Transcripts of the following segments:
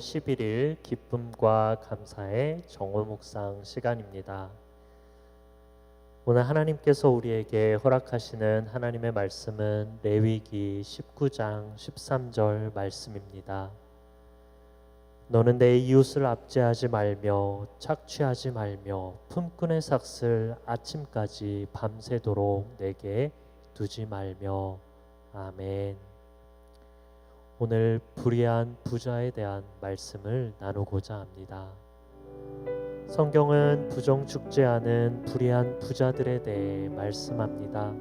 11일 기쁨과 감사의 정오 묵상 시간입니다. 오늘 하나님께서 우리에게 허락하시는 하나님의 말씀은 레위기 19장 13절 말씀입니다. 너는 내 이웃을 압제하지 말며 착취하지 말며 품꾼의 삭슬 아침까지 밤새도록 내게 두지 말며. 아멘. 오늘 불의한 부자에 대한 말씀을 나누고자 합니다. 성경은 부정축제하는 불의한 부자들에 대해 말씀합니다.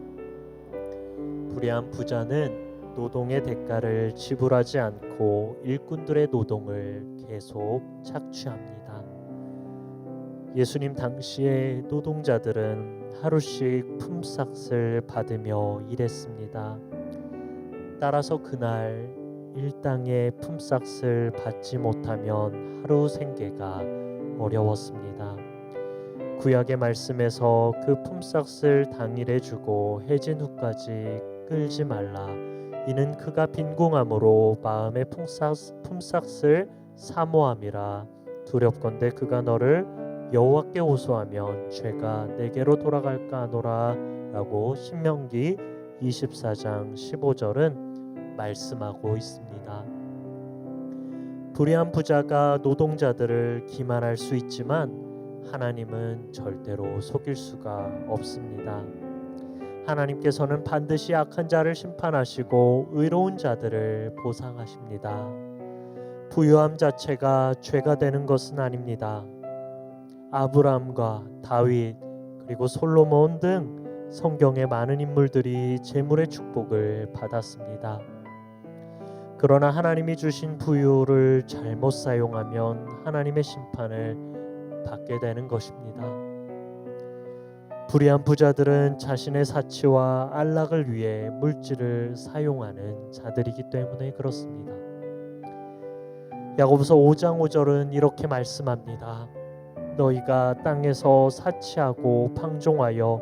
불의한 부자는 노동의 대가를 지불하지 않고 일꾼들의 노동을 계속 착취합니다. 예수님 당시에 노동자들은 하루씩 품삯을 받으며 일했습니다. 따라서 그날 일당의 품삯을 받지 못하면 하루 생계가 어려웠습니다. 구약의 말씀에서 그 품삯을 당일에 주고 해진 후까지 끌지 말라. 이는 그가 빈궁함으로 마음의 품삯을 사모함이라. 두렵건대 그가 너를 여호와께 호소하면 죄가 내게로 돌아갈까 하노라 라고 신명기 24장 15절은 말씀하고 있습니다. 불의한 부자가 노동자들을 기만할 수 있지만 하나님은 절대로 속일 수가 없습니다. 하나님께서는 반드시 악한 자를 심판하시고 의로운 자들을 보상하십니다. 부유함 자체가 죄가 되는 것은 아닙니다. 아브라함과 다윗 그리고 솔로몬 등 성경의 많은 인물들이 재물의 축복을 받았습니다. 그러나 하나님이 주신 부유를 잘못 사용하면 하나님의 심판을 받게 되는 것입니다. 불의한 부자들은 자신의 사치와 안락을 위해 물질을 사용하는 자들이기 때문에 그렇습니다. 야고보서 5장 5절은 이렇게 말씀합니다. 너희가 땅에서 사치하고 방종하여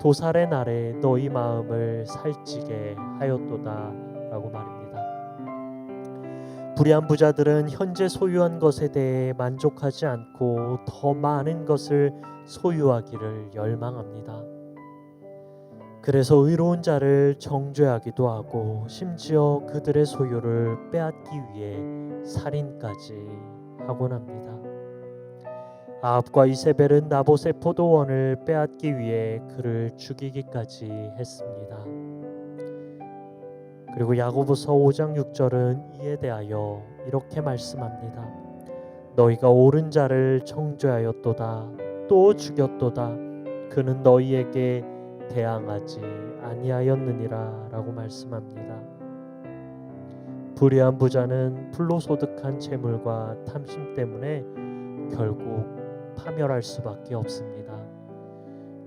도살의 날에 너희 마음을 살찌게 하였도다 라고 말입니다. 불의한 부자들은 현재 소유한 것에 대해 만족하지 않고 더 많은 것을 소유하기를 열망합니다. 그래서 의로운 자를 정죄하기도 하고 심지어 그들의 소유를 빼앗기 위해 살인까지 하곤 합니다. 아합과 이세벨은 나봇의 포도원을 빼앗기 위해 그를 죽이기까지 했습니다. 그리고 야고보서 5장 6절은 이에 대하여 이렇게 말씀합니다. 너희가 옳은 자를 정죄하였도다. 또 죽였도다. 그는 너희에게 대항하지 아니하였느니라 라고 말씀합니다. 불의한 부자는 불로소득한 재물과 탐심 때문에 결국 파멸할 수밖에 없습니다.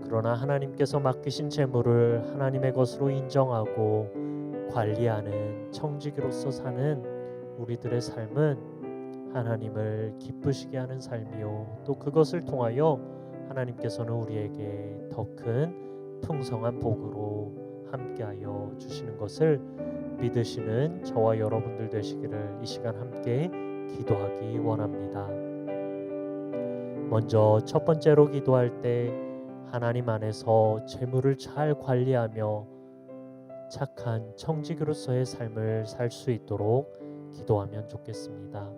그러나 하나님께서 맡기신 재물을 하나님의 것으로 인정하고 관리하는 청지기로서 사는 우리들의 삶은 하나님을 기쁘시게 하는 삶이요 또 그것을 통하여 하나님께서는 우리에게 더 큰 풍성한 복으로 함께하여 주시는 것을 믿으시는 저와 여러분들 되시기를 이 시간 함께 기도하기 원합니다. 먼저 첫 번째로 기도할 때 하나님 안에서 재물을 잘 관리하며 착한 청지기로서의 삶을 살 수 있도록 기도하면 좋겠습니다.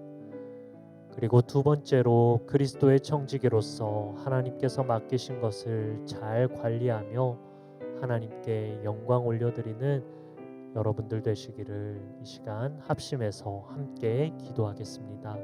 그리고 두 번째로 그리스도의 청지기로서 하나님께서 맡기신 것을 잘 관리하며 하나님께 영광 올려드리는 여러분들 되시기를 이 시간 합심해서 함께 기도하겠습니다.